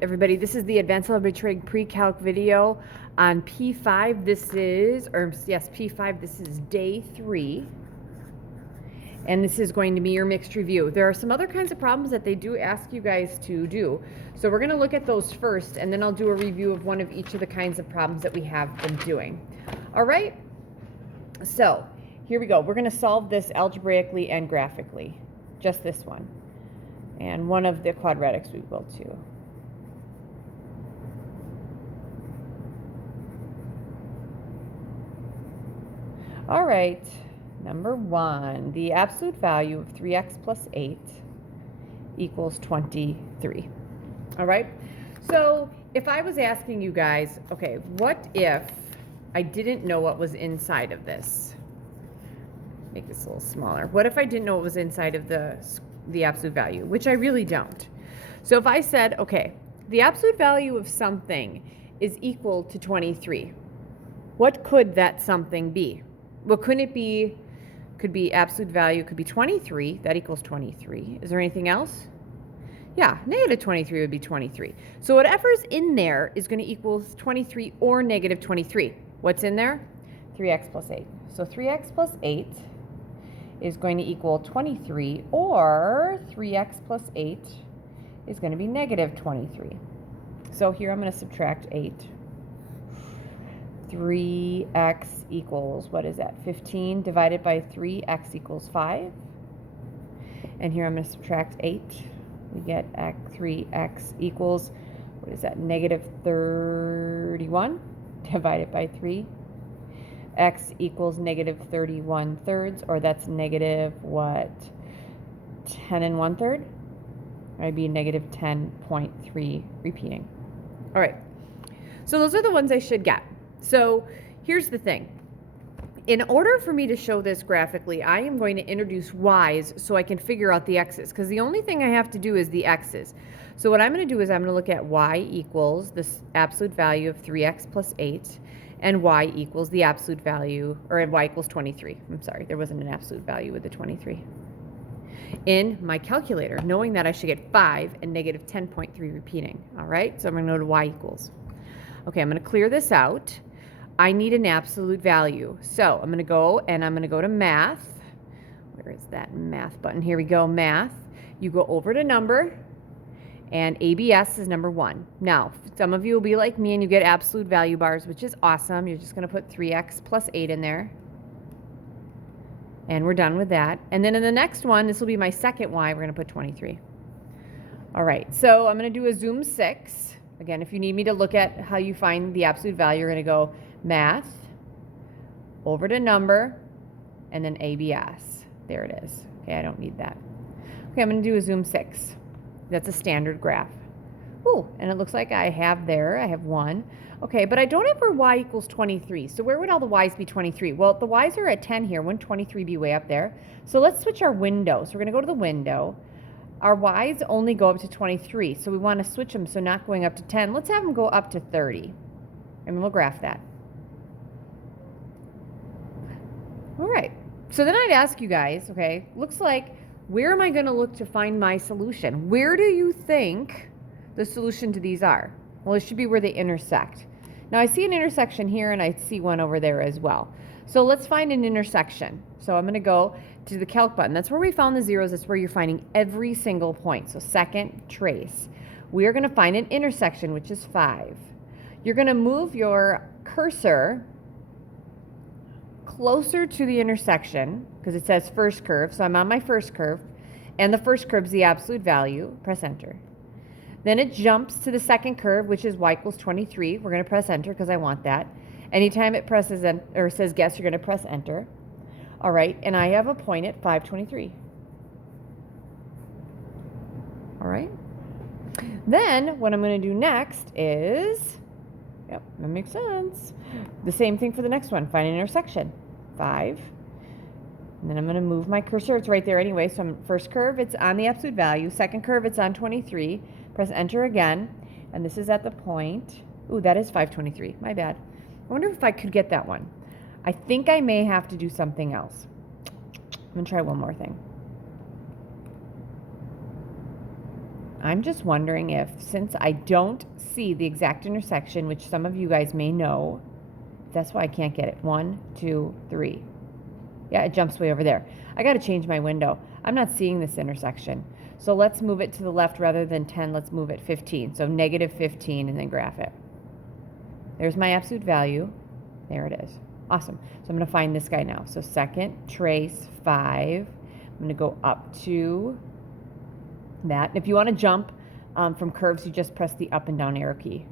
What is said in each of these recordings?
Everybody, this is the Advanced Level Trig Pre-Calc video on P5. P5, this is day 3. And this is going to be your mixed review. There are some other kinds of problems that they do ask you guys to do. So we're gonna look at those first, and then I'll do a review of one of each of the kinds of problems that we have been doing. All right, so here we go. We're gonna solve this algebraically and graphically, just this one. And one of the quadratics we will too. All right, number 1, the absolute value of 3x plus 8 equals 23. All right, so if I was asking you guys, okay, what if I didn't know what was inside of this? Make this a little smaller. What if I didn't know what was inside of the absolute value, which I really don't? So if I said, okay, the absolute value of something is equal to 23, what could that something be? What couldn't it be? Could be absolute value, could be 23. That equals 23. Is there anything else? Yeah, negative 23 would be 23. So whatever's in there is going to equal 23 or negative 23. What's in there? 3x plus 8. So 3x plus 8 is going to equal 23, or 3x plus 8 is going to be negative 23. So here I'm going to subtract 8. 3x equals, what is that, 15 divided by 3x equals 5. And here I'm going to subtract 8. We get 3x equals, what is that, negative 31 divided by 3. X equals negative 31 thirds, or that's negative, what, 10 and 1/3? I'd be negative 10.3 repeating. All right, so those are the ones I should get. So here's the thing. In order for me to show this graphically, I am going to introduce y's so I can figure out the x's, because the only thing I have to do is the x's. So what I'm going to do is I'm going to look at y equals this absolute value of 3x plus 8, and y equals the absolute value, or y equals 23. I'm sorry, there wasn't an absolute value with the 23. In my calculator, knowing that I should get 5 and negative 10.3 repeating. All right, so I'm going to go to y equals. Okay, I'm going to clear this out. I need an absolute value. So I'm going to go to math. Where is that math button? Here we go, math. You go over to number, and ABS is number 1. Now, some of you will be like me and you get absolute value bars, which is awesome. You're just going to put 3x plus 8 in there. And we're done with that. And then in the next one, this will be my second y, we're going to put 23. All right, so I'm going to do a zoom 6. Again, if you need me to look at how you find the absolute value, you're going to go math, over to number, and then ABS. There it is. Okay, I don't need that. Okay, I'm going to do a zoom 6. That's a standard graph. Ooh, and it looks like I have 1. Okay, but I don't have where y equals 23. So where would all the y's be 23? Well, the y's are at 10 here. Wouldn't 23 be way up there? So let's switch our window. So we're going to go to the window. Our y's only go up to 23, so we want to switch them, so not going up to 10. Let's have them go up to 30, and we'll graph that. All right, so then I'd ask you guys, okay, looks like, where am I going to look to find my solution? Where do you think the solution to these are? Well, it should be where they intersect. Now, I see an intersection here, and I see one over there as well. So let's find an intersection. So I'm going to go to the calc button. That's where we found the zeros. That's where you're finding every single point. So second trace. We are going to find an intersection, which is 5. You're going to move your cursor closer to the intersection, because it says first curve. So I'm on my first curve, and the first curve is the absolute value. Press enter. Then it jumps to the second curve, which is y equals 23. We're going to press enter because I want that. Anytime it presses or says guess, you're going to press enter. All right, and I have a point at 523. All right. Then what I'm going to do next is, yep, that makes sense. The same thing for the next one. Find an intersection. 5. And then I'm going to move my cursor. It's right there anyway. So I'm, first curve, it's on the absolute value. Second curve, it's on 23. Press enter again. And this is at the point. Ooh, that is 523. My bad. I wonder if I could get that one. I think I may have to do something else. I'm going to try one more thing. I'm just wondering if, since I don't see the exact intersection, which some of you guys may know, that's why I can't get it. 1, 2, 3. Yeah, it jumps way over there. I got to change my window. I'm not seeing this intersection. So let's move it to the left rather than 10. Let's move it 15. So negative 15 and then graph it. There's my absolute value. There it is. Awesome. So I'm going to find this guy now. So second, trace 5. I'm going to go up to that. If you want to jump from curves, you just press the up and down arrow key.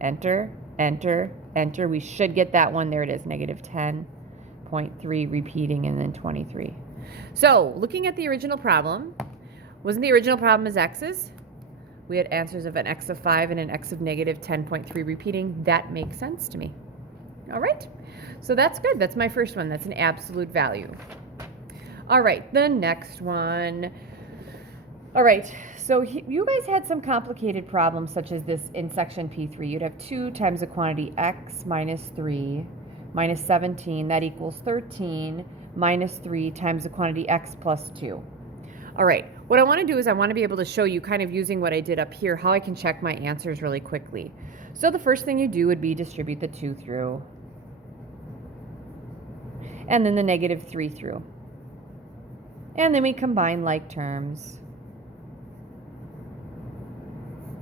Enter, enter, enter. We should get that one. There it is, negative 10.3 repeating and then 23. So looking at the original problem, wasn't the original problem as x's? We had answers of an x of 5 and an x of negative 10.3 repeating. That makes sense to me. All right, so that's good. That's my first one. That's an absolute value. All right, the next one. All right, so you guys had some complicated problems such as this in section P3. You'd have 2 times the quantity x minus 3 minus 17. That equals 13 minus 3 times the quantity x plus 2. All right, what I want to do is I want to be able to show you, kind of using what I did up here, how I can check my answers really quickly. So the first thing you do would be distribute the 2 through, and then the negative 3 through. And then we combine like terms.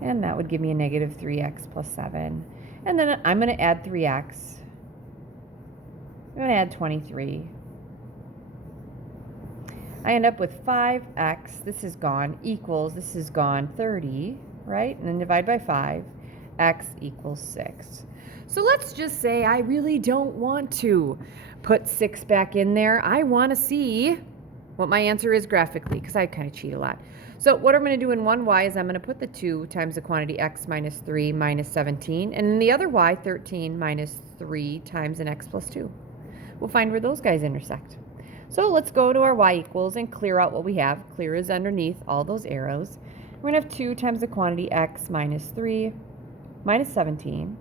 And that would give me a negative 3x plus 7. And then I'm going to add 3x. I'm going to add 23. I end up with 5x, this is gone, equals, this is gone, 30, right? And then divide by 5, x equals 6. So let's just say I really don't want to put 6 back in there. I want to see what my answer is graphically, because I kind of cheat a lot. So what I'm going to do in one y is I'm going to put the 2 times the quantity x minus 3 minus 17, and in the other y, 13 minus 3 times an x plus 2. We'll find where those guys intersect. So let's go to our y equals and clear out what we have. Clear is underneath all those arrows. We're going to have 2 times the quantity x minus 3 minus 17.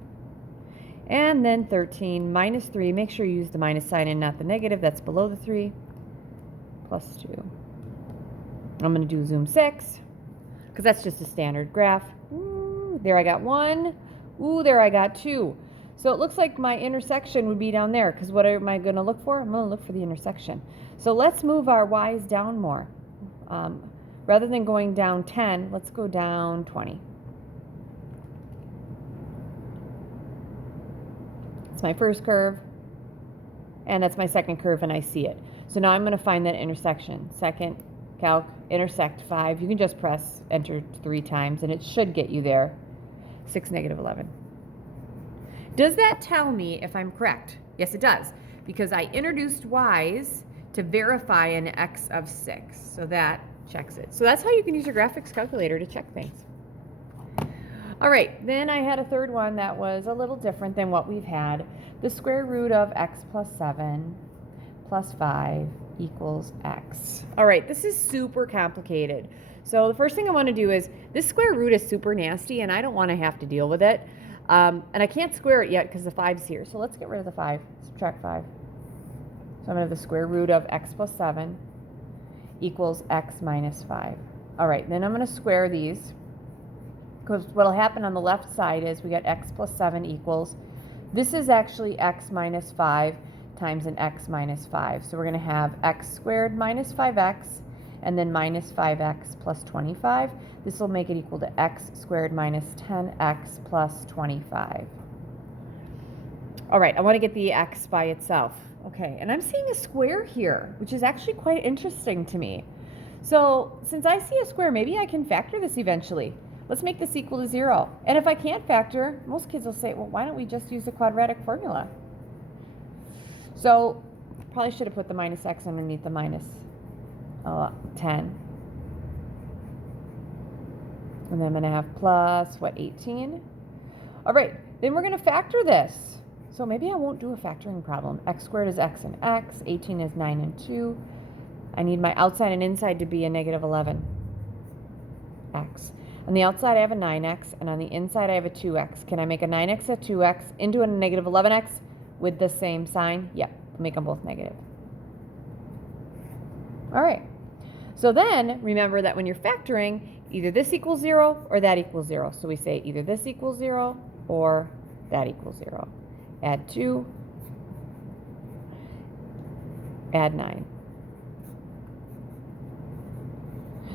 And then 13 minus 3. Make sure you use the minus sign and not the negative. That's below the 3. Plus 2. I'm going to do zoom 6 because that's just a standard graph. Ooh, there I got 1. Ooh, there I got 2. So it looks like my intersection would be down there, because what am I going to look for? I'm going to look for the intersection. So let's move our y's down more. Rather than going down 10, let's go down 20. That's my first curve, and that's my second curve, and I see it. So now I'm going to find that intersection. Second, calc, intersect 5. You can just press enter 3 times, and it should get you there. 6, negative 11. Does that tell me if I'm correct? Yes, it does, because I introduced y's to verify an x of 6. So that checks it. So that's how you can use your graphics calculator to check things. All right, then I had a third one that was a little different than what we've had. The square root of x plus 7 plus 5 equals x. All right, this is super complicated. So the first thing I want to do is, this square root is super nasty, and I don't want to have to deal with it. And I can't square it yet because the 5's here. So let's get rid of the 5. Subtract 5. So I'm going to have the square root of x plus 7 equals x minus 5. All right, then I'm going to square these, because what will happen on the left side is we get x plus 7 equals, this is actually x minus 5 times an x minus 5. So we're going to have x squared minus 5x, and then minus 5x plus 25. This will make it equal to x squared minus 10x plus 25. All right, I want to get the x by itself. Okay, and I'm seeing a square here, which is actually quite interesting to me. So since I see a square, maybe I can factor this eventually. Let's make this equal to 0. And if I can't factor, most kids will say, well, why don't we just use the quadratic formula? So probably should have put the minus x underneath the minus 10. And then I'm going to have plus, what, 18? All right, then we're going to factor this. So maybe I won't do a factoring problem. X squared is x and x. 18 is 9 and 2. I need my outside and inside to be a negative 11. X. On the outside, I have a 9x, and on the inside, I have a 2x. Can I make a 9x a 2x into a negative 11x with the same sign? Yep, make them both negative. All right. So then, remember that when you're factoring, either this equals 0 or that equals 0. So we say either this equals 0 or that equals 0. Add 2, add 9.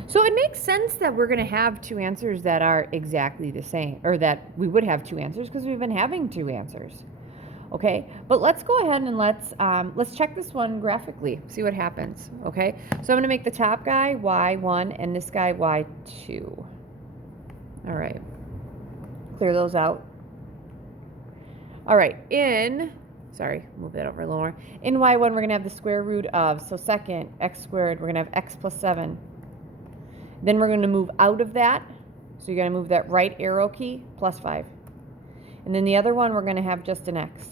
So it makes sense that we're going to have two answers that are exactly the same, or that we would have two answers because we've been having two answers. Okay, but let's go ahead and let's check this one graphically, see what happens. Okay, so I'm going to make the top guy y1 and this guy y2. All right, clear those out. All right, move that over a little more. In y1, we're going to have the square root of, so second, x squared, we're going to have x plus 7. Then we're going to move out of that, so you're going to move that right arrow key, plus 5. And then the other one, we're going to have just an x.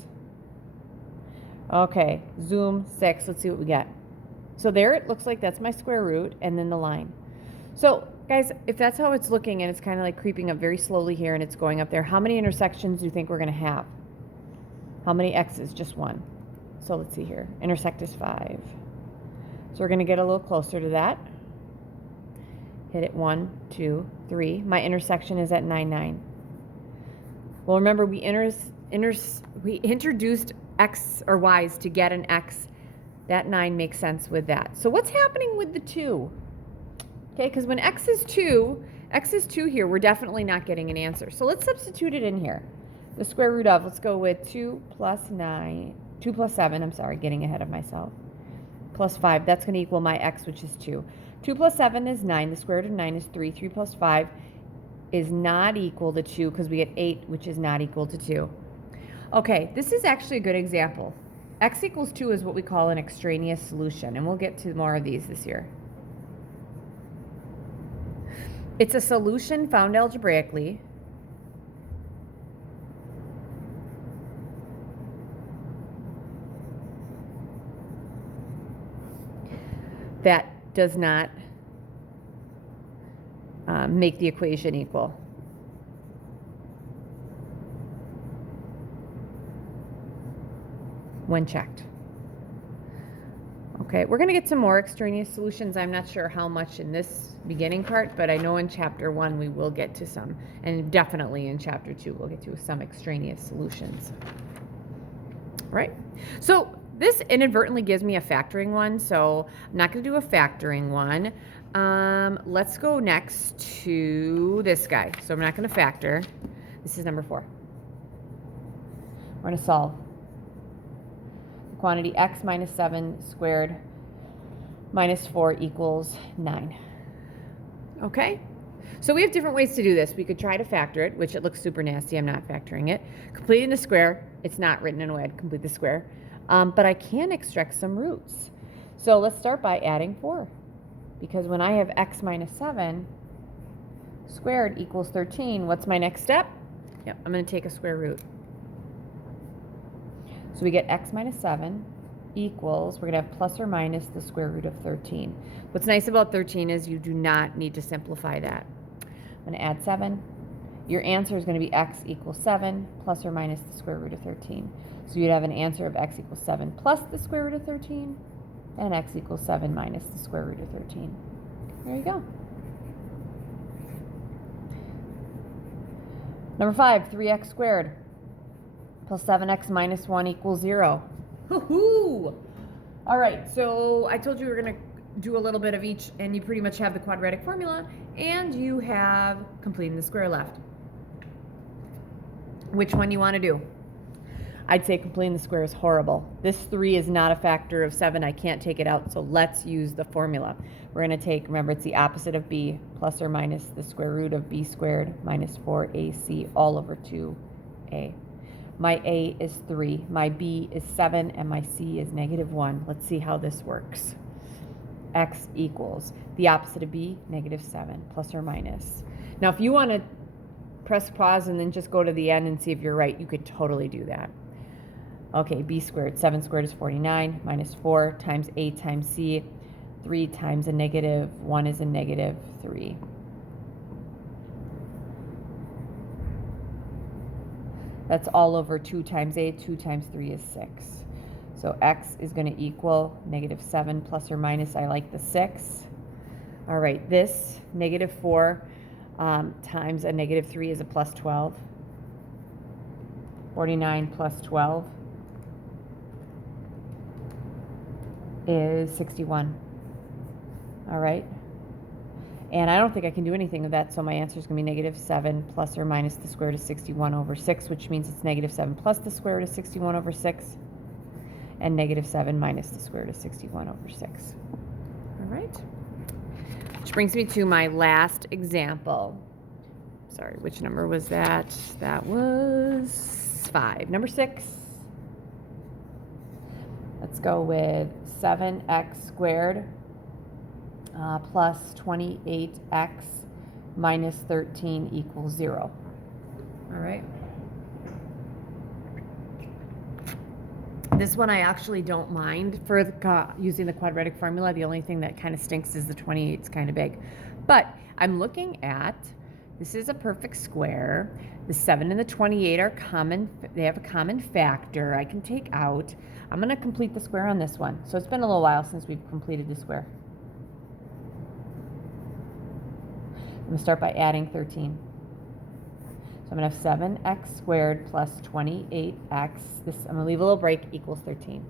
Okay, zoom 6, let's see what we get. So there it looks like that's my square root, and then the line. So guys, if that's how it's looking, and it's kind of like creeping up very slowly here, and it's going up there, how many intersections do you think we're going to have? How many x's? Just one. So let's see here. Intersect is 5. So we're going to get a little closer to that. Hit it 1, 2, 3. My intersection is at 9, 9. Well, remember we introduced x or y's to get an x. That 9 makes sense with that. So what's happening with the 2? Okay, because when x is 2 here, we're definitely not getting an answer. So let's substitute it in here. The square root of, let's go with 2 plus 7, I'm sorry, getting ahead of myself, plus 5. That's going to equal my x, which is 2. 2 plus 7 is 9. The square root of 9 is 3. 3 plus 5 is not equal to 2 because we get 8, which is not equal to 2. Okay, this is actually a good example. X equals 2 is what we call an extraneous solution, and we'll get to more of these this year. It's a solution found algebraically that does not make the equation equal. When checked. Okay, we're going to get some more extraneous solutions. I'm not sure how much in this beginning part, but I know in chapter 1 we will get to some, and definitely in chapter 2 we'll get to some extraneous solutions. Right? So this inadvertently gives me a factoring one, so I'm not going to do a factoring one. Let's go next to this guy. So I'm not going to factor. This is number 4. We're going to solve. Quantity x minus 7 squared minus 4 equals 9. Okay? So we have different ways to do this. We could try to factor it, which it looks super nasty. I'm not factoring it. Completing the square. It's not written in a way I'd complete the square. But I can extract some roots. So let's start by adding 4. Because when I have x minus 7 squared equals 13, what's my next step? Yep, I'm going to take a square root. So we get x minus 7 equals, we're going to have plus or minus the square root of 13. What's nice about 13 is you do not need to simplify that. I'm going to add 7. Your answer is going to be x equals 7 plus or minus the square root of 13. So you'd have an answer of x equals 7 plus the square root of 13, and x equals 7 minus the square root of 13. There you go. Number 5, 3x squared plus 7x minus 1 equals 0. Woohoo! All right, so I told you we were going to do a little bit of each, and you pretty much have the quadratic formula, and you have completing the square left. Which one you want to do? I'd say completing the square is horrible. This 3 is not a factor of 7. I can't take it out, so let's use the formula. We're going to take, remember, it's the opposite of b, plus or minus the square root of b squared minus 4ac all over 2a. My a is 3, my b is 7, and my c is negative 1. Let's see how this works. X equals the opposite of b, negative 7, plus or minus. Now, if you want to press pause and then just go to the end and see if you're right, you could totally do that. Okay, b squared, 7 squared is 49, minus 4 times a times c, 3 times a negative 1 is a negative 3. That's all over 2 times a, 2 times 3 is 6. So x is going to equal negative 7 plus or minus, I like the 6. All right, this negative 4 times a negative 3 is a plus 12. 49 plus 12 is 61. All right. And I don't think I can do anything with that, so my answer is going to be negative 7 plus or minus the square root of 61 over 6, which means it's negative 7 plus the square root of 61 over 6, and negative 7 minus the square root of 61 over 6. All right. Which brings me to my last example. Sorry, which number was that? That was 5. Number 6. Let's go with 7x squared plus 28x minus 13 equals 0. All right. This one I actually don't mind for using the quadratic formula. The only thing that kind of stinks is the 28 is kind of big. But I'm looking at, this is a perfect square. The 7 and the 28 are common. They have a common factor I can take out. I'm going to complete the square on this one. So it's been a little while since we've completed the square. I'm going to start by adding 13. So I'm going to have 7x squared plus 28x. This, I'm going to leave a little break, equals 13.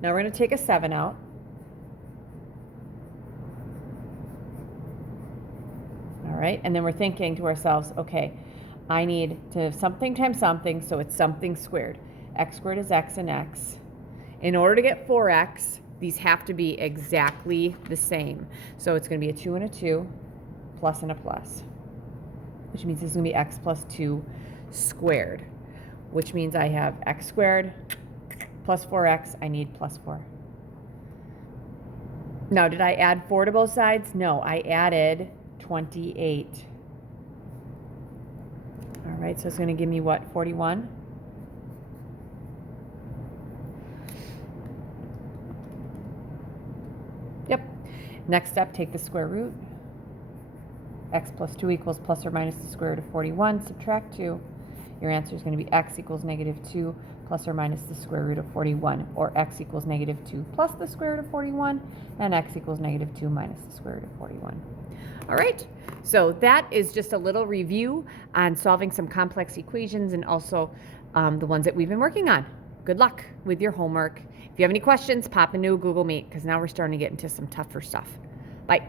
Now we're going to take a 7 out. All right, and then we're thinking to ourselves, okay, I need to have something times something, so it's something squared. X squared is x and x. In order to get 4x, these have to be exactly the same. So it's going to be a 2 and a 2, plus and a plus, which means this is going to be x plus 2 squared, which means I have x squared plus 4x. I need plus 4. Now, did I add 4 to both sides? No, I added 28. All right, so it's going to give me what, 41? Yep. Next step, take the square root. X plus 2 equals plus or minus the square root of 41. Subtract 2. Your answer is going to be x equals negative 2 plus or minus the square root of 41, or x equals negative 2 plus the square root of 41, and x equals negative 2 minus the square root of 41. All right, so that is just a little review on solving some complex equations and also the ones that we've been working on. Good luck with your homework. If you have any questions, pop into a Google Meet, because now we're starting to get into some tougher stuff. Bye.